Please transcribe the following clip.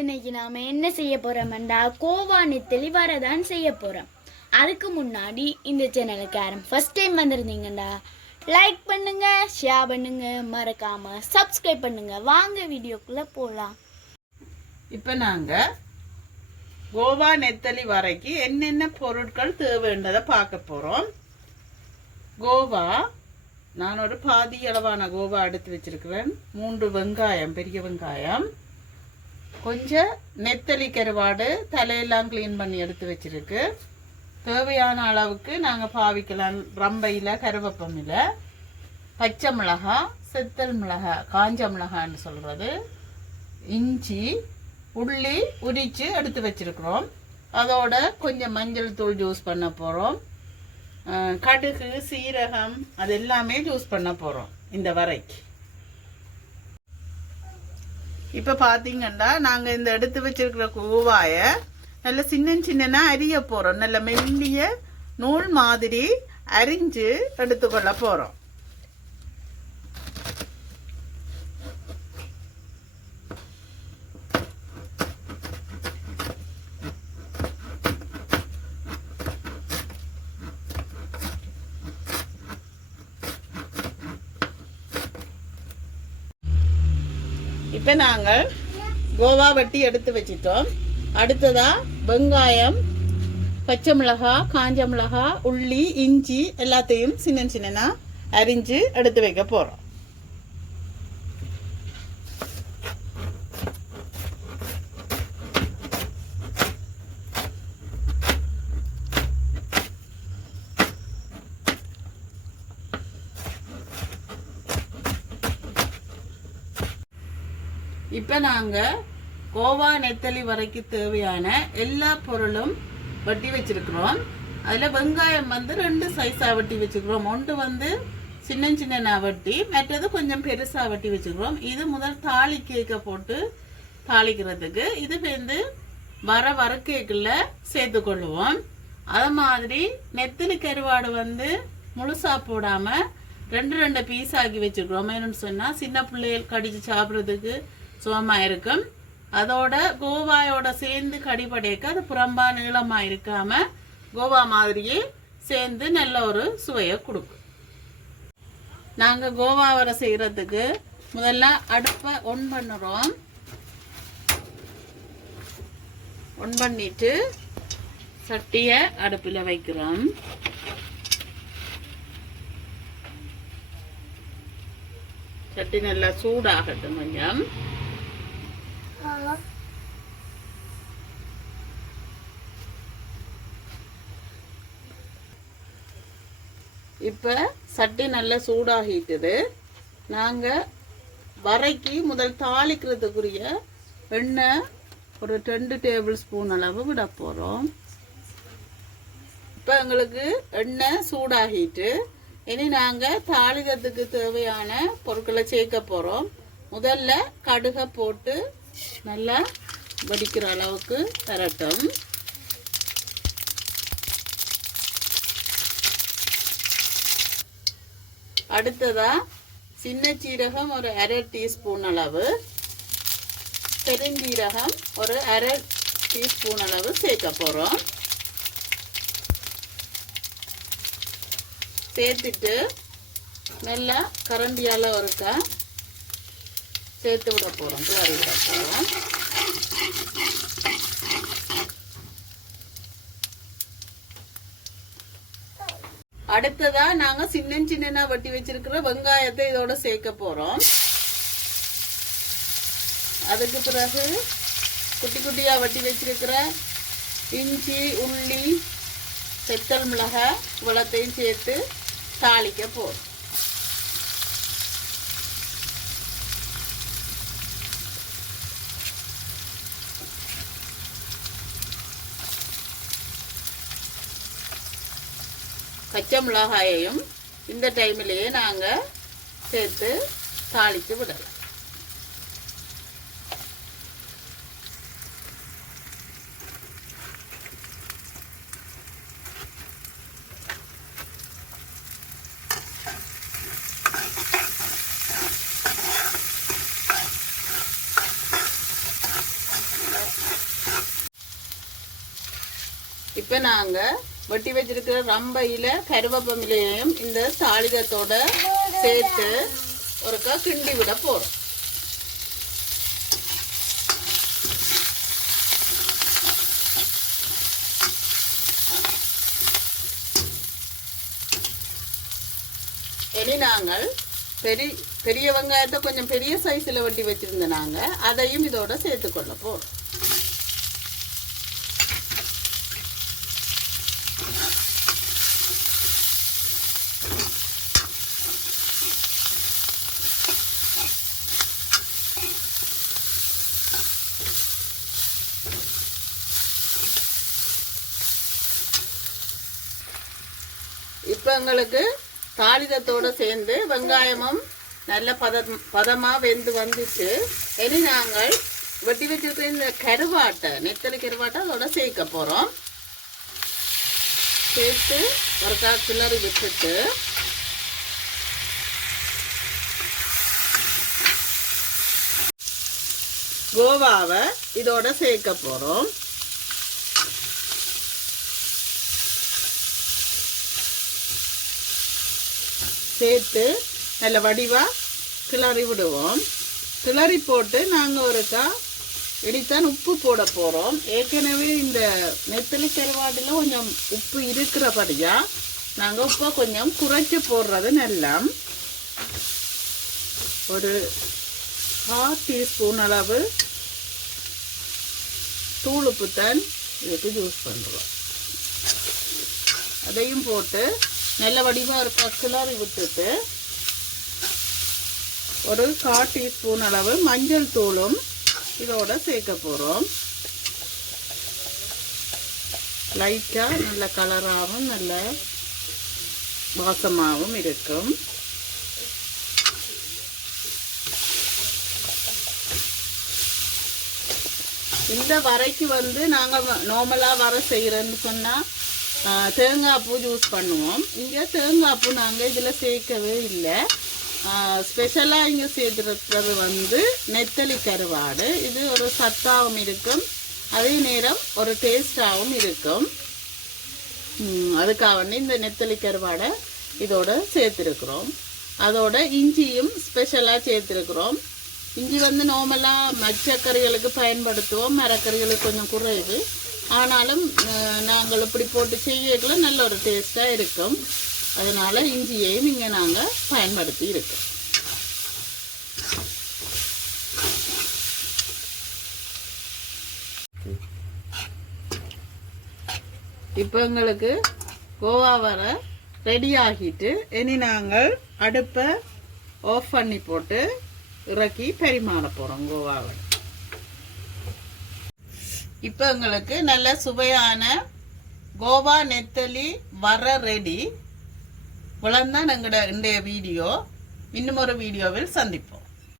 இன்னைக்கு நாம என்ன செய்ய போறோம்டா கோவா நெத்தலி வரதான் செய்ய போறோம். அதுக்கு முன்னாடி இந்த சேனலுக்கு யாரும் ஃபர்ஸ்ட் டைம் வந்திருந்தீங்கடா லைக் பண்ணுங்க ஷேர் பண்ணுங்க மறக்காம சப்ஸ்கிரைப் பண்ணுங்க. வாங்க வீடியோக்குள்ள போலாம். இப்போ நாங்கள் கோவா நெத்தலி வரைக்கு என்னென்ன பொருட்கள் தேவைன்றதை பார்க்க போகிறோம் கோவா நான் ஒரு பாதி அளவான கோவா எடுத்து வச்சிருக்கிறேன். மூன்று வெங்காயம் பெரிய வெங்காயம். கொஞ்சம் நெத்தலி கருவாடு தலையெல்லாம் க்ளீன் பண்ணி எடுத்து வச்சிருக்கு. தேவையான அளவுக்கு நாங்கள் பாவிக்கலாம். ரம்பையில் கருவேப்பமில். பச்சை மிளகா செத்தல் மிளகா காஞ்ச மிளகான்னு சொல்கிறது இஞ்சி உள்ளி உரித்து எடுத்து வச்சுருக்குறோம். அதோட கொஞ்சம் மஞ்சள் தூள் ஜூஸ் பண்ண போகிறோம் கடுகு சீரகம் அது எல்லாமே ஜூஸ் பண்ண போகிறோம் இந்த வரைக்கு. இப்போ பார்த்தீங்கன்னா நாங்கள் இந்த எடுத்து வச்சிருக்கிற கூவாயை நல்ல சின்ன சின்னனா அரிய போகிறோம் நல்ல மெல்லிய நூல் மாதிரி அரிஞ்சு எடுத்துக்கொள்ள போகிறோம் இப்போ நாங்கள் கோவா வெட்டி எடுத்து வச்சிட்டோம். அடுத்ததா வெங்காயம் பச்சை மிளகா காஞ்ச மிளகா உள்ளி இஞ்சி எல்லாத்தையும் சின்ன சின்னனா அரிஞ்சு எடுத்து வைக்க போகிறோம் இப்போ நாங்கள் கோவா நெத்தலி வரைக்கும் தேவையான எல்லா பொருளும் வெட்டி வச்சிருக்கிறோம். அதில் வெங்காயம் வந்து ரெண்டு சைஸாக வெட்டி வச்சுக்கிறோம் ஒன்று வந்து சின்ன சின்ன வட்டி மற்றது கொஞ்சம் பெருசாக வெட்டி வச்சுக்கிறோம் இது முதல் தாளி கேக்கை போட்டு தாளிக்கிறதுக்கு. இது வந்து வர வர கேக்கில் சேர்த்துக்கொள்ளுவோம் அது மாதிரி நெத்திலி கருவாடு வந்து முழுசாக போடாமல் ரெண்டு ரெண்டு பீஸ் ஆக்கி வச்சுக்கிறோம் என்னன்னு சொன்னால் சின்ன பிள்ளைகள் கடிச்சு சாப்பிட்றதுக்கு சுகமாக இருக்கும் அதோட கோவாயோட சேர்ந்து கடிபடையக்க அது புறம்பா நீளமாக இருக்காம கோவா மாதிரியே சேர்ந்து நல்ல ஒரு சுவையை கொடுக்கும். நாங்கள் கோவா வரை செய்கிறதுக்கு முதல்ல அடுப்பை ஒன் பண்ணுறோம். ஒன் பண்ணிட்டு சட்டியை அடுப்பில் வைக்கிறோம். சட்டி நல்லா சூடாகட்டும் கொஞ்சம். இப்போ சட்டி நல்லா சூடாகிட்டுது நாங்கள் வரைக்கு முதல் தாளிக்கிறதுக்குரிய எண்ணெய் ஒரு ரெண்டு டேபிள் ஸ்பூன் அளவு விட போகிறோம் இப்போ எங்களுக்கு எண்ணெய் சூடாகிட்டு இனி நாங்கள் தாளிக்கிறதுக்கு தேவையான பொருட்களை சேர்க்க போகிறோம் முதல்ல கடுகை போட்டு நல்லா வடிக்கிற அளவுக்கு தரட்டும். அடுத்ததா சின்ன சீரகம் ஒரு அரை டீஸ்பூன் அளவு. பெருஞ்சீரகம் ஒரு அரை டீஸ்பூன் அளவு சேர்க்க போகிறோம் சேர்த்துட்டு நல்லா கரண்டியால் ஒருக்கா சேர்த்து விட போகிறோம் கிளறி விட போகிறோம் அடுத்ததா நாங்க சின்ன சின்னனா வெட்டி வச்சிருக்கிற வெங்காயத்தை இதோட சேர்க்க போறோம். அதுக்கு பிறகு குட்டி குட்டியா வெட்டி வச்சிருக்கிற இஞ்சி உள்ளி செத்தல் மிளகாய் இவ்வளத்தையும் சேர்த்து தாளிக்க போறோம். பச்சை மிளகாயையும் இந்த டைம்லேயே நாங்கள் சேர்த்து தாளித்து விடலாம். இப்போ நாங்கள் வெட்டி வச்சிருக்கிற ரம்பையில கருவேப்பமிலையையும் இந்த தாளிதத்தோட சேர்த்து ஒருக்கா கிண்டி விட போறோம். இனி நாங்கள் பெரிய பெரிய வெங்காயத்தை கொஞ்சம் பெரிய சைஸில் வெட்டி வச்சிருந்த நாங்க அதையும் இதோட சேர்த்துக்கொள்ள போறோம். இப்போ எங்களுக்கு தாளிதத்தோடு சேர்ந்து வெங்காயமும் நல்ல பதம் பதமாக வெந்து வந்துச்சு. இனி நாங்கள் வெட்டி வச்சிருக்கிற இந்த கருவாட்டை நெத்தலி கருவாட்டை அதோட சேர்க்க போகிறோம் சேர்த்து ஒரு கா கிளறி விட்டுட்டு கோவாவை இதோட சேர்க்க போகிறோம் சேர்த்து நல்ல வடிவாக கிளறி விடுவோம். கிளறி போட்டு நாங்கள் ஒருக்கா இடித்தான் உப்பு போட போகிறோம் ஏற்கனவே இந்த நெத்திலி கருவாட்டில் கொஞ்சம் உப்பு இருக்கிறபடியாக நாங்கள் உப்பை கொஞ்சம் குறைச்சி போடுறது நல்லா ஒரு ஹாஃப் டீஸ்பூன் அளவு தூள் உப்புத்தான் இதுக்கு யூஸ் பண்ணுறோம் அதையும் போட்டு நல்ல வடிவாக இருக்க கிளறி விட்டுட்டு ஒரு கால் டீஸ்பூன் அளவு மஞ்சள் தூளும் இதோட சேர்க்க போகிறோம் லைட்டாக நல்ல கலராகவும் நல்ல வாசமாகவும் இருக்கும். இந்த வரைக்கு வந்து நாங்கள் நார்மலாக வர செய்கிறேன்னு சொன்னால் தேங்காய் பூ ஜூஸ் பண்ணுவோம். இங்கே தேங்காய் பூ நாங்கள் இதில் சேர்க்கவே இல்லை. ஸ்பெஷலாக இங்கே சேர்த்துருக்கிறது வந்து நெத்தலி கருவாடு. இது ஒரு சத்தாகவும் இருக்கும். அதே நேரம் ஒரு டேஸ்டாகவும் இருக்கும். அதுக்காக வந்து இந்த நெத்தலி கருவாடை இதோட சேர்த்துருக்குறோம். அதோட இஞ்சியும் ஸ்பெஷலாக சேர்த்துருக்குறோம். இஞ்சி வந்து நார்மலாக மச்சக்கறிகளுக்கு பயன்படுத்துவோம். மரக்கறிகளுக்கு கொஞ்சம் குறைவு. ஆனாலும் நாங்கள் இப்படி போட்டு செய்யக்குள்ள நல்ல ஒரு டேஸ்ட்டாக இருக்கும். அதனால் இஞ்சியையும் இங்கே நாங்கள் பயன்படுத்தி இருக்கோம். இப்போ எங்களுக்கு கோவா வர ரெடி ஆகிட்டு இனி நாங்கள் அடுப்பை ஆஃப் பண்ணி போட்டு இறக்கி பரிமாற போகிறோம் கோவாவை. இப்போ எங்களுக்கு நல்ல சுவையான கோவா நெத்தலி வர ரெடி இவ்வளவுதான் எங்களோட இன்றைய வீடியோ இன்னும் ஒரு வீடியோவில் சந்திப்போம்.